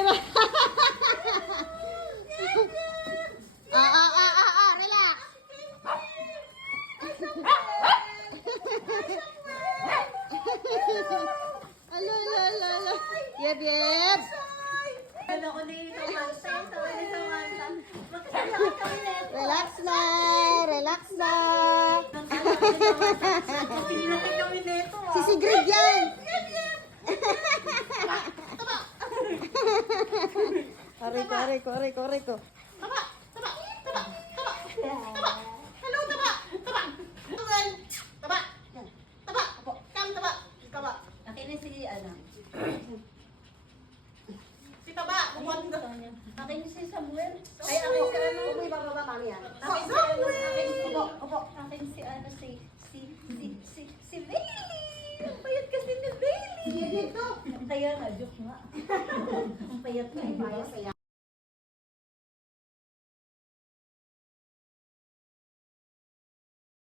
camera. ah, ah, ah, ah, ah, relax. Alo, alo, alo, alo. Yeb, yeb. Ano ko dito, Mansang? Ni sa Mansang. Magkakalaan kami na ito. Relax na, relax na. Magkakalaan kami na ito. Sisigrid yan. Aray ko, aray ko. Taba! Taba! Taba! Taba! Taba! Hello, taba! Taba! Tugal! Taba! Taba! Kam, taba! Taba! Akin si ano. Si taba! Bubuhat na. Akin si Samuel. Ay, ako. Uy, bababa kami yan. Akin si ano. Akin si. Upo. Akin si ano si si si si si Bailey. Ang payat kasi ni Bailey. Kaya nga, joke nga. Ang payat nga. Para saya.